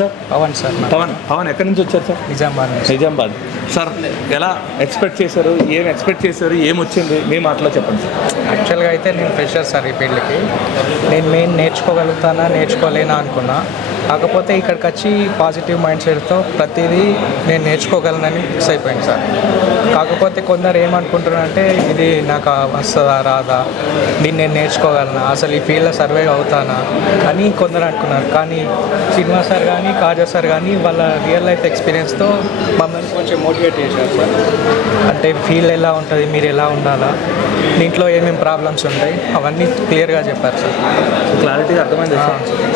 Sir? Pawan sir. Pawan ఎక్కడి నుంచి వచ్చారు సార్? నిజామాబాద్. సార్ ఎలా ఎక్స్పెక్ట్ చేశారు, ఏం వచ్చింది మీ మాటలో చెప్పండి సార్. యాక్చువల్గా అయితే నేను ఫ్రెషర్ సార్ ఈ ఫీల్డ్కి. నేను మెయిన్ నేర్చుకోగలుగుతానా నేర్చుకోలేనా అనుకున్నా. కాకపోతే ఇక్కడికి వచ్చి పాజిటివ్ మైండ్ సెట్తో ప్రతిదీ నేను నేర్చుకోగలనని ఫిక్స్ అయిపోయింది సార్. కాకపోతే కొందరు ఏమనుకుంటున్నారంటే ఇది నాకు వస్తుందా రాదా, దీన్ని నేను నేర్చుకోగలనా, అసలు ఈ ఫీల్డ్లో సర్వైవ్ అవుతానా అని కొందరు అనుకున్నారు. కానీ సినిమా సార్ కానీ కాజా సార్ కానీ వాళ్ళ రియల్ లైఫ్ ఎక్స్పీరియన్స్తో మమ్మల్ని కొంచెం మోటివేట్ చేశారు సార్. అంటే ఫీల్డ్ ఎలా ఉంటుంది, మీరు ఎలా ఉండాలా, దీంట్లో ఏమేమి ప్రాబ్లమ్స్ ఉంటాయి అవన్నీ క్లియర్గా చెప్పారు సార్. క్లారిటీగా అర్థమైంది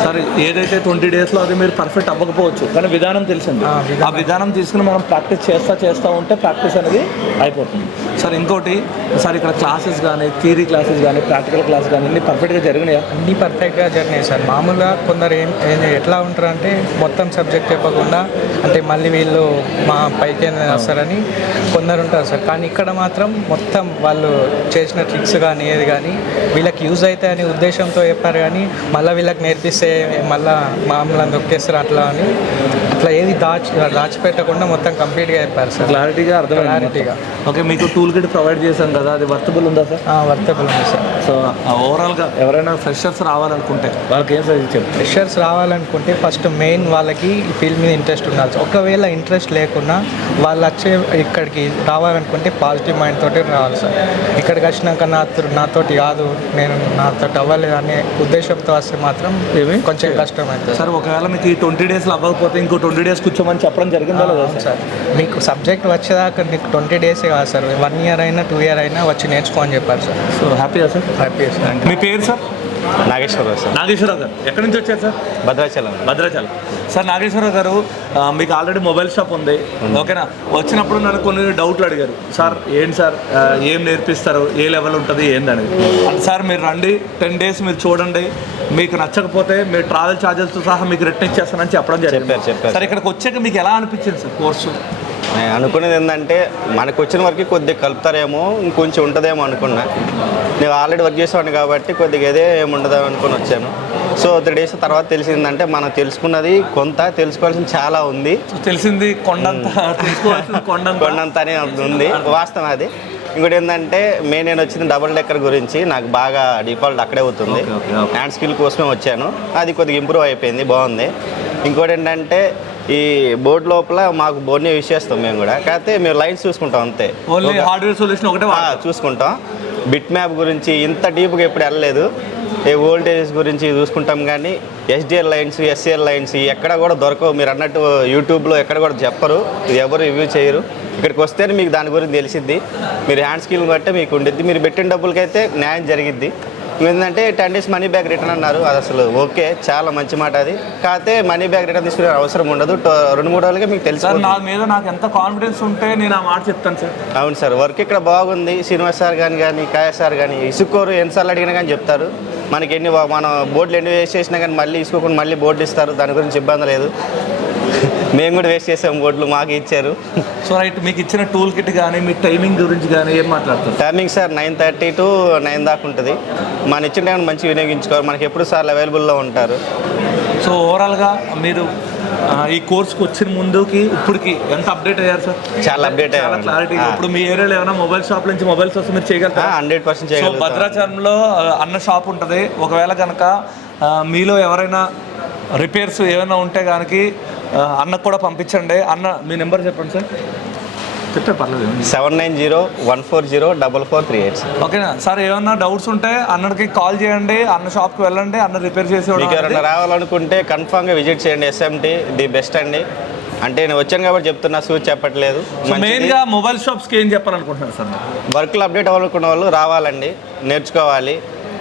సార్. ఏదైతే 20 డేస్లో అది మీరు పర్ఫెక్ట్ అవ్వకపోవచ్చు, కానీ విధానం తెలిసింది. ఆ విధానం తీసుకుని మనం ప్రాక్టీస్ చేస్తూ ఉంటే ప్రాక్టీస్ అనేది అయిపోతుంది సార్. ఇంకోటి సార్, ఇక్కడ క్లాసెస్ కానీ థియరీ క్లాసెస్ కానీ ప్రాక్టికల్ క్లాస్ కానీ అన్ని పర్ఫెక్ట్గా జరిగినాయా? అన్నీ పర్ఫెక్ట్గా జరిగినాయి సార్. మామూలుగా కొందరు ఎట్లా ఉంటారంటే మొత్తం సబ్జెక్ట్ చెప్పకుండా అంటే మళ్ళీ వీళ్ళు మా పైకి వస్తారని కొందరు ఉంటారు సార్. కానీ ఇక్కడ మాత్రం మొత్తం వాళ్ళు చేసిన ట్రిక్స్ కానీ ఏది కానీ వీళ్ళకి యూజ్ అవుతాయనే ఉద్దేశంతో చెప్పారు. కానీ మళ్ళీ వీళ్ళకి నేర్పిస్తే మళ్ళీ మామూలు దొక్కేస్తారు అట్లా అని అట్లా ఏది దాచిపెట్టకుండా మొత్తం కంప్లీట్గా చెప్పారు సార్. క్లారిటీగా క్లారిటీగా. ఓకే, మీకు టూల్ కిట్ ప్రొవైడ్ చేశాం కదా, అది వర్తబుల్ ఉందా సార్? వర్తబుల్ ఉంది సార్. సో ఓవరాల్గా ఎవరైనా ఫ్రెషర్స్ రావాలనుకుంటే వాళ్ళకి ఏం సజెస్ట్ చేయండి? ఫ్రెషర్స్ రావాలనుకుంటే ఫస్ట్ మెయిన్ వాళ్ళకి ఈ ఫీల్డ్ మీద ఇంట్రెస్ట్ ఉండాలి. ఒకవేళ ఇంట్రెస్ట్ లేకున్నా వాళ్ళు వచ్చే ఇక్కడికి రావాలనుకుంటే పాజిటివ్ మైండ్ తోటి రావాలి సార్. ఇక్కడికి వచ్చినాక నాతోటి కాదు, నేను నాతోటి అవ్వలేదు అనే ఉద్దేశంతో వస్తే మాత్రం కొంచెం కష్టం అవుతుంది సార్. ఒకవేళ మీకు ఈ 20 డేస్లో అవ్వకపోతే ఇంకో 20 డేస్ కూర్చోమని చెప్పడం జరిగిందా లేదా సార్? మీకు సబ్జెక్ట్ వచ్చేదాకా మీకు 20 డేసే కాదు సార్, 1 ఇయర్ అయినా 2 ఇయర్ అయినా వచ్చి నేర్చుకోమని చెప్పారు సార్. సో హ్యాపీయా సార్? Happy sir. మీ పేరు సార్? నాగేశ్వరరావు సార్. నాగేశ్వరరావు గారు ఎక్కడి నుంచి వచ్చారు సార్? భద్రాచలం సార్. నాగేశ్వరరావు గారు, మీకు ఆల్రెడీ మొబైల్ షాప్ ఉంది, ఓకేనా? వచ్చినప్పుడు నన్ను కొన్ని డౌట్లు అడిగారు. సార్ ఏంటి సార్, ఏం నేర్పిస్తారు, ఏ లెవెల్ ఉంటుంది ఏందని. అంటే సార్ మీరు రండి, 10 డేస్ మీరు చూడండి, మీకు నచ్చకపోతే మీరు ట్రావెల్ ఛార్జెస్తో సహా మీకు రిటర్న్ ఇచ్చేస్తానని చెప్పడం జరిగింది. చెప్పారు సార్. ఇక్కడికి వచ్చాక మీకు ఎలా అనిపించింది సార్ కోర్సు? నేను అనుకునేది ఏంటంటే మనకు వచ్చిన వరకు కొద్దిగా కలుపుతారేమో, ఇంకొంచెం ఉంటుందేమో అనుకున్నా. నేను ఆల్రెడీ వర్క్ చేసేవాడిని కాబట్టి కొద్దిగా ఇదే ఏముండదు అనుకుని వచ్చాను. సో 3 డేస్ తర్వాత తెలిసిందంటే మనం తెలుసుకున్నది కొంత, తెలుసుకోవాల్సింది చాలా ఉంది. తెలిసింది కొండంత అని ఉంది, వాస్తవం అది. ఇంకోటి ఏంటంటే నేను వచ్చింది డబుల్ డెక్కర్ గురించి, నాకు బాగా డిఫాల్ట్ అక్కడే అవుతుంది. హ్యాండ్ స్కిల్ కోసమే వచ్చాను, అది కొద్దిగా ఇంప్రూవ్ అయిపోయింది, బాగుంది. ఇంకోటి ఏంటంటే ఈ బోర్డు లోపల మాకు బోర్డుని యూజ్ చేస్తాం మేము కూడా, కాకపోతే మేము లైన్స్ చూసుకుంటాం అంతే, హార్డ్వేర్ సొల్యూషన్ ఒకటే చూసుకుంటాం. బిట్ మ్యాప్ గురించి ఇంత డీప్గా ఎప్పుడు వెళ్ళలేదు. ఏ వోల్టేజెస్ గురించి చూసుకుంటాం, కానీ ఎస్డిఎల్ లైన్స్, ఎస్సిఎల్ లైన్స్ ఎక్కడ కూడా దొరకవు. మీరు అన్నట్టు యూట్యూబ్లో ఎక్కడ కూడా చెప్పరు, ఇది ఎవరు రివ్యూ చేయరు. ఇక్కడికి వస్తేనే మీకు దాని గురించి తెలిసిద్ది. మీరు హ్యాండ్ స్కిల్ బట్టే మీకు ఉండిద్ది. మీరు పెట్టిన డబ్బులకైతే న్యాయం జరిగిద్ది. ఏంటంటే 10 డేస్ మనీ బ్యాక్ రిటర్న్ అన్నారు, అది అసలు ఓకే, చాలా మంచి మాట అది. కాకపోతే మనీ బ్యాక్ రిటర్న్ తీసుకునే అవసరం ఉండదు, 2-3 రోజులకే మీకు తెలుసు. నా మీద నాకు ఎంత కాన్ఫిడెన్స్ ఉంటే నేను ఆ మాట చెప్తాను సార్. అవును సార్, వర్క్ ఇక్కడ బాగుంది. శ్రీనివాస్ సార్ కానీ కాయా సార్ కానీ ఇసుకోరు, ఎన్నిసార్లు అడిగినా కానీ చెప్తారు. మనకి మన బోర్డులు ఎన్ని వేస్ట్ చేసినా కానీ మళ్ళీ ఇసుకోకుండా మళ్ళీ బోర్డు ఇస్తారు, దాని గురించి ఇబ్బంది లేదు. మేము కూడా వేస్ట్ చేసాం, బోర్డులు మాకు ఇచ్చారు. సో రైట్, మీకు ఇచ్చిన టూల్ కిట్ కానీ మీ టైమింగ్ గురించి కానీ ఏం మాట్లాడుతారు? టైమింగ్ సార్ 9:30 to 9 దాకా ఉంటుంది. మన ఇచ్చిన టైం మంచిగా వినియోగించుకోవాలి, మనకి ఎప్పుడు సార్లు అవైలబుల్లో ఉంటారు. సో ఓవరాల్గా మీరు ఈ కోర్స్కి వచ్చిన ముందుకి ఇప్పటికి ఎంత అప్డేట్ అయ్యారు సార్? చాలా అప్డేట్ అయ్యారు, చాలా క్లారిటీ. ఇప్పుడు మీ ఏరియాలో ఏమైనా మొబైల్ షాప్ నుంచి మొబైల్స్ వస్తే మీరు చేయగలుగుతారా? 100% చేయగలుగుతాం. భద్రాచలంలో అన్న షాప్ ఉంటుంది, ఒకవేళ కనుక మీలో ఎవరైనా రిపేర్స్ ఏమైనా ఉంటే కనుక అన్నకు కూడా పంపించండి. అన్న మీ నెంబర్ చెప్పండి సార్. చెప్తే పర్లేదు. 7901404438. ఓకేనా సార్? ఏమన్నా డౌట్స్ ఉంటే అన్నకి కాల్ చేయండి, అన్న షాప్కి వెళ్ళండి, అన్న రిపేర్ చేసి. మీకు ఎవరైనా రావాలనుకుంటే కన్ఫామ్గా విజిట్ చేయండి. ఎస్ఎంటీ ది బెస్ట్ అండి. అంటే నేను వచ్చాను కాబట్టి చెప్తున్నా, సూచ్ చెప్పట్లేదు. మెయిన్గా మొబైల్ షాప్స్కి ఏం చెప్పాలనుకుంటున్నారు సార్? వర్క్లు అప్డేట్ అవ్వాలనుకున్న వాళ్ళు రావాలండి, నేర్చుకోవాలి.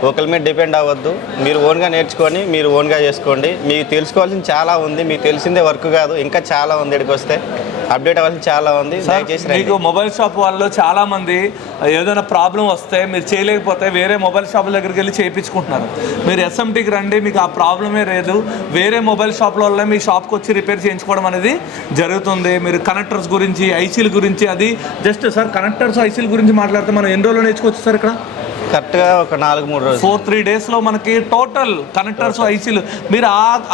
ఒకరి మీద డిపెండ్ అవ్వద్దు, మీరు ఓన్గా నేర్చుకొని మీరు ఓన్గా చేసుకోండి. మీకు తెలుసుకోవాల్సింది చాలా ఉంది, మీకు తెలిసిందే వర్క్ కాదు, ఇంకా చాలా ఉంది. ఇక్కడికి వస్తే అప్డేట్ అవ్వాల్సింది చాలా ఉంది. దయచేసి మీకు మొబైల్ షాప్ వాళ్ళు చాలామంది ఏదైనా ప్రాబ్లం వస్తే మీరు చేయలేకపోతే వేరే మొబైల్ షాపుల దగ్గరికి వెళ్ళి చేయించుకుంటున్నారు. మీరు ఎస్ఎంటీకి రండి, మీకు ఆ ప్రాబ్లమే లేదు. వేరే మొబైల్ షాప్ల వల్ల మీ షాప్కి వచ్చి రిపేర్ చేయించుకోవడం అనేది జరుగుతుంది. మీరు కనెక్టర్స్ గురించి, ఐసీల గురించి, అది జస్ట్ సార్ కనెక్టర్స్ ఐసీల గురించి మాట్లాడితే మనం ఎన్ని రోజులు నేర్చుకోవచ్చు సార్? ఇక్కడ కరెక్ట్గా ఒక 4-3 రోజులు. 4-3 డేస్లో మనకి టోటల్ కనెక్టర్స్ ఐసీలు మీరు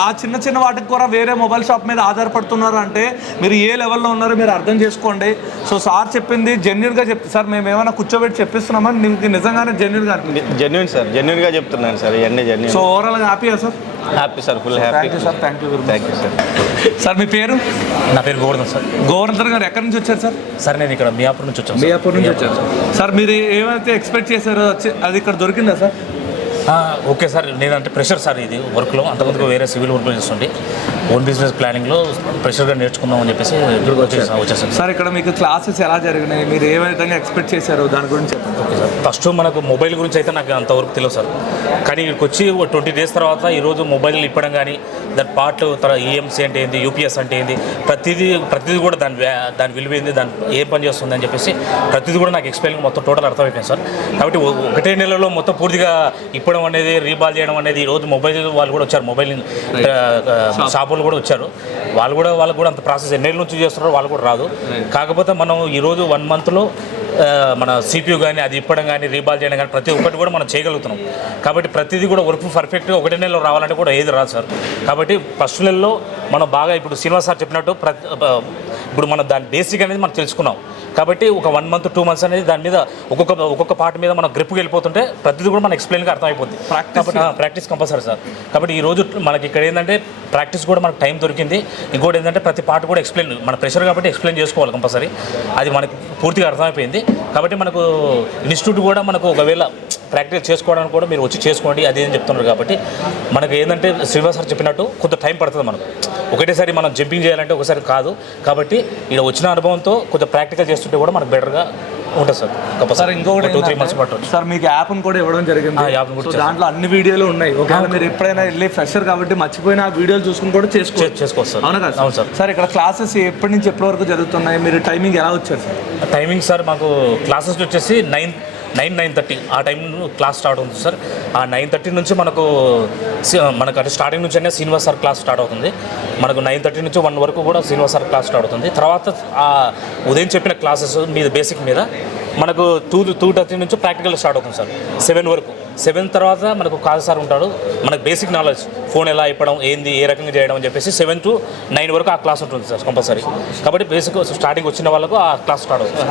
ఆ చిన్న చిన్న వాటికి కూడా వేరే మొబైల్ షాప్ మీద ఆధారపడుతున్నారు అంటే మీరు ఏ లెవెల్లో ఉన్నారో మీరు అర్థం చేసుకోండి. సో సార్ చెప్పింది జెన్యున్గా సార్ మేము ఏమైనా కూర్చోబెట్టి చెప్పిస్తున్నామా మీకు నిజంగానే జెన్యున్గా అనిపించింది? జెన్యున్ సార్, జెన్యున్గా చెప్తున్నాను సార్, ఇవన్నీ జెన్యున్. సో ఓవరాల్గా హ్యాపీయా sir? Happy sir, full happy. Thank you sir, thank you thank you sir. Sir మీ పేరు? నా పేరు గోవర్ధన్ సార్. గోవర్ధన్ గారు ఎక్కడి నుంచి వచ్చారు సార్? సార్ నేను ఇక్కడ మియాపూర్ నుంచి వచ్చాను. మియాపూర్ నుంచి వచ్చారు సార్. మీరు ఏమైతే ఎక్స్పెక్ట్ చేశారో అది ఇక్కడ దొరికిందా సార్? ఓకే సార్, నేనంటే ప్రెషర్ సార్ ఇది వర్క్లో. అంతకుముందు వేరే సివిల్ వర్క్లో చేస్తుండే ఓన్ బిజినెస్ ప్లానింగ్లో ప్రెషర్గా నేర్చుకుందాం అని చెప్పేసి వచ్చేసాను సార్. ఇక్కడ మీకు క్లాసెస్ ఎలా జరిగినాయి, మీరు ఏ విధంగా ఎక్స్పెక్ట్ చేశారో దాని గురించి చెప్పండి. ఓకే సార్, ఫస్ట్ మనకు మొబైల్ గురించి అయితే నాకు అంతవరకు తెలియదు సార్. కానీ ఇక్కడికి వచ్చి 20 డేస్ తర్వాత ఈరోజు మొబైల్ ఇప్పడం కానీ దాని పార్ట్లు ఈఎంసీ అంటే ఏంది, యూపీఎస్ అంటే ఏంది, ప్రతిదీ కూడా దాని విలువ ఏంది, దాని ఏ పని చేస్తుంది అని చెప్పేసి ప్రతిదీ కూడా నాకు ఎక్స్ప్లెయిన్ మొత్తం టోటల్ అర్థమైపోయింది సార్. కాబట్టి ఒకటే నెలలో మొత్తం పూర్తిగా ఇప్పడం అనేది, రీబాల్ చేయడం అనేది, ఈరోజు మొబైల్ వాళ్ళు కూడా వచ్చారు, మొబైల్ షాపులు కూడా వచ్చారు. వాళ్ళకు కూడా అంత ప్రాసెస్ ఎన్నేళ్ళ నుంచి చేస్తున్నారో వాళ్ళు కూడా రాదు. కాకపోతే మనం ఈరోజు 1 మంత్లో మన సిపియూ కానీ అది ఇప్పడం కానీ రీబాల్ చేయడం కానీ ప్రతి ఒక్కటి కూడా మనం చేయగలుగుతున్నాం. కాబట్టి ప్రతిదీ కూడా వర్క్ పర్ఫెక్ట్గా ఒకటే నెలలో రావాలంటే కూడా ఏది రాదు సార్. కాబట్టి ఫస్ట్ నెలలో మనం బాగా ఇప్పుడు శ్రీనివాస్ సార్ చెప్పినట్టు ఇప్పుడు మనం దాని బేసిక్ అనేది మనం తెలుసుకున్నాం. కాబట్టి ఒక 1 మంత్ 2 మంత్స్ అనేది దాని మీద ఒక్కొక్క పార్ట్ మీద మనం గ్రిప్కి వెళ్ళిపోతుంటే ప్రతిదీ కూడా మన ఎక్స్ప్లెయిన్గా అర్థమైపోతుంది. Practice compulsory sir. కాబట్టి ఈరోజు మనకి ఇక్కడ ఏంటంటే ప్రాక్టీస్ కూడా మనకు టైం దొరికింది. ఇంకోటి ఏంటంటే ప్రతి పార్ట్ కూడా ఎక్స్ప్లెయిన్, మన ప్రెషర్ కాబట్టి ఎక్స్ప్లెయిన్ చేసుకోవాలి కంపల్సరీ. అది మనకు పూర్తిగా అర్థమైపోయింది. కాబట్టి మనకు ఇన్స్టిట్యూట్ కూడా మనకు ఒకవేళ ప్రాక్టీస్ చేసుకోవడానికి కూడా మీరు వచ్చి చేసుకోండి అది అని చెప్తున్నారు. కాబట్టి మనకు ఏంటంటే శ్రీనివాస్ సార్ చెప్పినట్టు కొంత టైం పడుతుంది. మనకు ఒకటేసారి మనం జంపింగ్ చేయాలంటే ఒకసారి కాదు. కాబట్టి ఇక్కడ వచ్చిన అనుభవంతో కొంచెం ప్రాక్టికల్ చేస్తుంటే కూడా మనకు బెటర్గా ఉంటుంది సార్. సార్ ఇంకొకటి 2-3 మంత్స్ పట్టవచ్చు సార్. మీకు యాప్ను కూడా ఇవ్వడం జరిగింది. దాంట్లో అన్ని వీడియోలు ఉన్నాయి. ఒకవేళ మీరు ఎప్పుడైనా వెళ్ళి ఫ్రెషర్ కాబట్టి మర్చిపోయిన ఆ వీడియోలు చూసుకుని కూడా చేసుకోవచ్చు సార్. అవునా కదా? అవును సార్. సార్ ఇక్కడ క్లాసెస్ ఎప్పటి నుంచి ఎప్పటి వరకు జరుగుతున్నాయి, మీరు టైమింగ్ ఎలా వచ్చారు సార్? టైమింగ్ సార్ మాకు క్లాసెస్ వచ్చేసి 9:30 ఆ టైం క్లాస్ స్టార్ట్ అవుతుంది సార్. ఆ 9:30 నుంచి మనకు అంటే స్టార్టింగ్ నుంచి అయినా శ్రీనివాస్ సార్ క్లాస్ స్టార్ట్ అవుతుంది. మనకు 9:30 నుంచి 1 వరకు కూడా శ్రీనివాస్ సార్ క్లాస్ స్టార్ట్ అవుతుంది. తర్వాత ఉదయం చెప్పిన క్లాసెస్ మీద బేసిక్ మీద మనకు 2:30 నుంచి ప్రాక్టికల్ స్టార్ట్ అవుతుంది సార్. 7 వరకు. 7 తర్వాత మనకు కాదు సార్ ఉంటాడు. మనకు బేసిక్ నాలెడ్జ్, ఫోన్ ఎలా ఇప్పడం ఏంది, ఏ రకంగా చేయడం అని చెప్పేసి 7 to 9 వరకు ఆ క్లాస్ ఉంటుంది సార్ కంపల్సరీ. కాబట్టి బేసిక్ స్టార్టింగ్ వచ్చిన వాళ్ళకు ఆ క్లాస్ స్టార్ట్ అవుతుంది.